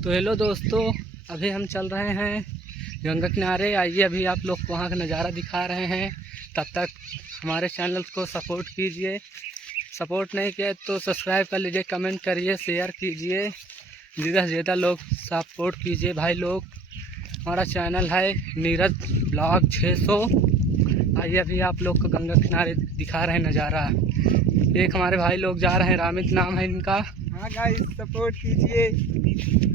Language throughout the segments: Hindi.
तो हेलो दोस्तों, अभी हम चल रहे हैं गंगा किनारे। आइए अभी आप लोग को वहाँ का नज़ारा दिखा रहे हैं। तब तक हमारे चैनल को सपोर्ट कीजिए। सपोर्ट नहीं किया तो सब्सक्राइब कर लीजिए, कमेंट करिए, शेयर कीजिए। ज़्यादा से ज़्यादा लोग सपोर्ट कीजिए भाई लोग। हमारा चैनल है नीरज ब्लॉग 600। आइए अभी आप लोग को गंगा किनारे दिखा रहे हैं नज़ारा। एक हमारे भाई लोग जा रहे हैं, रामित नाम है इनका। हाँ गाइस, सपोर्ट कीजिए।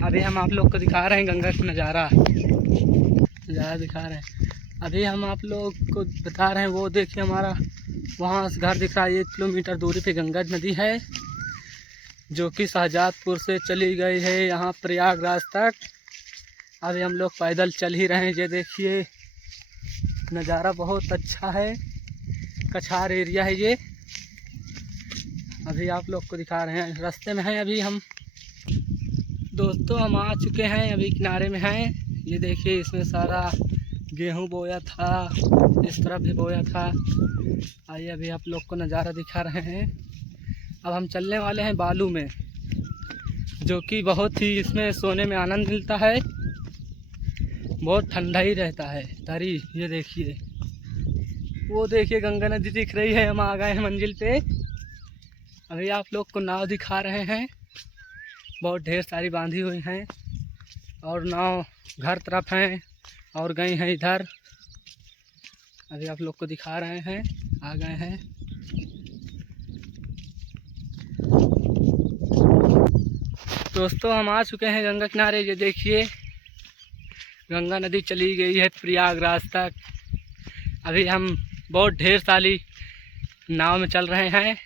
अभी हम आप लोग को दिखा रहे हैं गंगा का नज़ारा दिखा रहे हैं। अभी हम आप लोग को बता रहे हैं, वो देखिए हमारा वहाँ से घर दिख रहा है। 1 किलोमीटर दूरी पे गंगा नदी है जो कि शाहजादपुर से चली गई है यहाँ प्रयागराज तक। अभी हम लोग पैदल चल ही रहे हैं। ये देखिए नज़ारा बहुत अच्छा है, कछार एरिया है ये। अभी आप लोग को दिखा रहे हैं, रास्ते में हैं अभी हम। दोस्तों हम आ चुके हैं, अभी किनारे में हैं। ये देखिए इसमें सारा गेहूं बोया था, इस तरफ भी बोया था। आइए अभी आप लोग को नज़ारा दिखा रहे हैं। अब हम चलने वाले हैं बालू में, जो कि बहुत ही इसमें सोने में आनंद मिलता है। बहुत ठंडा ही रहता है तरी। ये देखिए, वो देखिए गंगा नदी दिख रही है। हम आ गए हैं मंजिल पे। अभी आप लोग को नाव दिखा रहे हैं, बहुत ढेर सारी बांधी हुई हैं और नाव घर तरफ हैं और गई हैं इधर। अभी आप लोग को दिखा रहे हैं, आ गए हैं। दोस्तों हम आ चुके हैं गंगा किनारे। ये देखिए गंगा नदी चली गई है प्रयागराज तक। अभी हम बहुत ढेर सारी नाव में चल रहे हैं।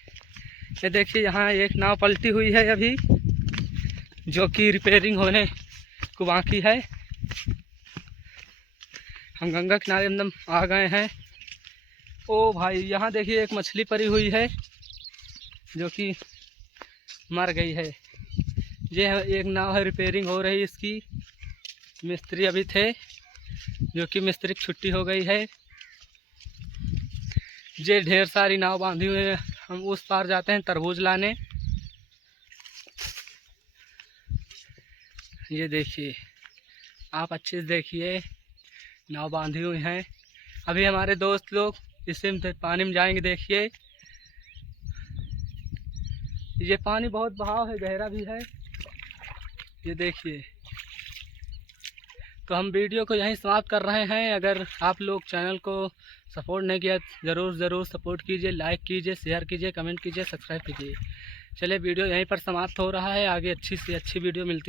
ये देखिए यहाँ एक नाव पलटी हुई है अभी, जो कि रिपेयरिंग होने को बाकी है। हम गंगा किनारे एकदम आ गए हैं। ओ भाई, यहाँ देखिए एक मछली पड़ी हुई है जो कि मर गई है। ये एक नाव है, रिपेयरिंग हो रही इसकी। मिस्त्री अभी थे, जो कि मिस्त्री की छुट्टी हो गई है। ये ढेर सारी नाव बांधी हुई है। हम उस पार जाते हैं तरबूज लाने। ये देखिए, आप अच्छे से देखिए, नाव बांधी हुई हैं। अभी हमारे दोस्त लोग इसमें पानी में जाएंगे। देखिए ये पानी बहुत बहाव है, गहरा भी है। ये देखिए, तो हम वीडियो को यहीं समाप्त कर रहे हैं। अगर आप लोग चैनल को सपोर्ट नहीं किया, ज़रूर सपोर्ट कीजिए, लाइक कीजिए, शेयर कीजिए, कमेंट कीजिए, सब्सक्राइब कीजिए। चलिए वीडियो यहीं पर समाप्त हो रहा है। आगे अच्छी से अच्छी वीडियो मिलती है।